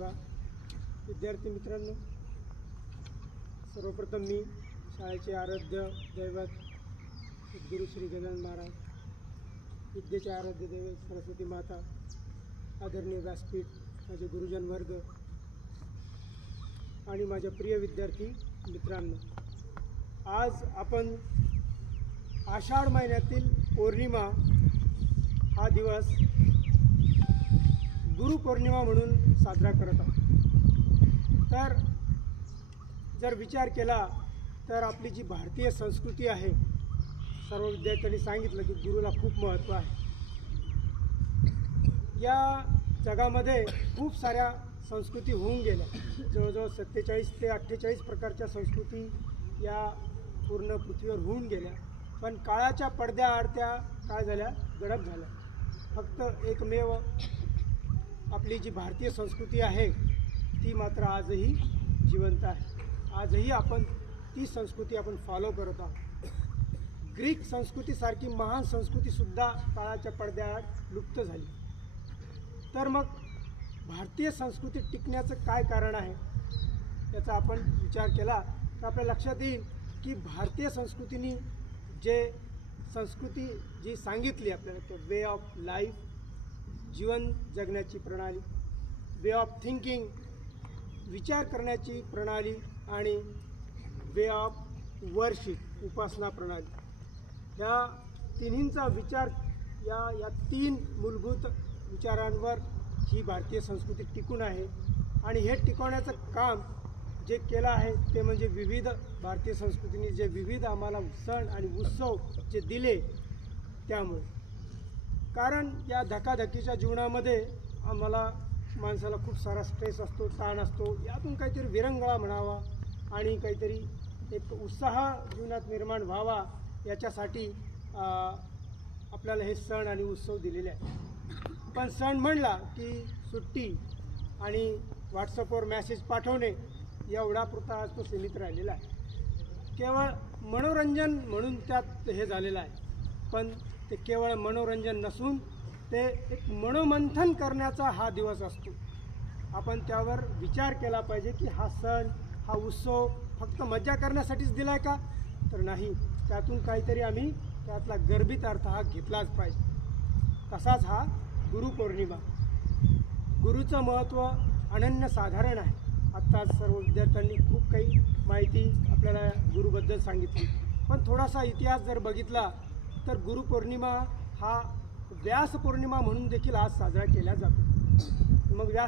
बघा विद्यार्थी मित्रांनो, सर्वप्रथम मी शाळेचे आराध्य दैवत गुरु श्री गजानन महाराज, विद्येचे आराध्य दैवत सरस्वती माता, आदरणीय व्यासपीठ, माझे गुरुजन वर्ग आणि माझ्या प्रिय विद्यार्थी मित्रांनो, आज आपण आषाढ महिन्यातील पौर्णिमा हा दिवस गुरुपौर्णिमा म्हणून साजरा करत आहोत. तर जर विचार केला तर आपली जी भारतीय संस्कृती आहे, सर्व विद्यार्थ्यांनी सांगितलं की गुरुला खूप महत्त्व आहे. या जगामध्ये खूप साऱ्या संस्कृती होऊन गेल्या, जवळजवळ 47 ते 48 प्रकारच्या संस्कृती या पूर्ण पृथ्वीवर होऊन गेल्या. पण काळाच्या पडद्याआड त्या काय झाल्या, गडप झाल्या. फक्त एकमेव आपली जी भारतीय संस्कृती आहे ती मात्र आजही जिवंत आहे. आजही आपण ती संस्कृती आपण फॉलो करत आहोत. ग्रीक संस्कृतीसारखी महान संस्कृतीसुद्धा काळाच्या पडद्याआड लुप्त झाली. तर मग भारतीय संस्कृती टिकण्याचं काय कारण आहे याचा आपण विचार केला तर आपल्या लक्षात येईल की भारतीय संस्कृतीने जे संस्कृती जी सांगितली आपल्याला, तो वे ऑफ लाईफ, जीवन जगण्याची प्रणाली, वे ऑफ थिंकिंग, विचार करण्याची प्रणाली, आणि वे ऑफ वर्शिप, उपासना प्रणाली, ह्या तिन्हींचा विचार या तीन मूलभूत विचारांवर ही भारतीय संस्कृती टिकून आहे. आणि हे टिकवण्याचं काम जे केलं आहे ते म्हणजे विविध भारतीय संस्कृतीने जे विविध आम्हाला सण आणि उत्सव जे दिले त्यामुळे. कारण या धकाधकीच्या जीवनामध्ये आम्हाला माणसाला खूप सारा स्ट्रेस असतो, ताण असतो. यातून काहीतरी विरंगुळा म्हणावा आणि काहीतरी एक उत्साह जीवनात निर्माण व्हावा याच्यासाठी आपल्याला हे सण आणि उत्सव दिलेले आहेत. पण सण म्हणला की सुट्टी आणि व्हॉट्सअपवर मॅसेज पाठवणे एवढा पुरता आज तो सीमित राहिलेला आहे. केवळ मनोरंजन म्हणून त्यात हे झालेलं आहे. पण ते केवळ मनोरंजन नसून ते एक मनोमंथन करण्याचा हा दिवस असतो. आपण त्यावर विचार केला पाहिजे की हा सण, हा उत्सव फक्त मजा करण्यासाठीच दिला आहे का? तर नाही, त्यातून काहीतरी आम्ही त्यातला गर्भित अर्थ हा घेतलाच पाहिजे. तसाच हा गुरुपौर्णिमा. गुरुचं महत्त्व अनन्यसाधारण आहे. आत्ताच सर्व विद्यार्थ्यांनी खूप काही माहिती आपल्याला गुरुबद्दल सांगितली. पण थोडासा इतिहास जर बघितला तर गुरुपौर्णिमा हा व्यास पौर्णिमा म्हणून देखील आज साजरा केला जातो. मग व्यास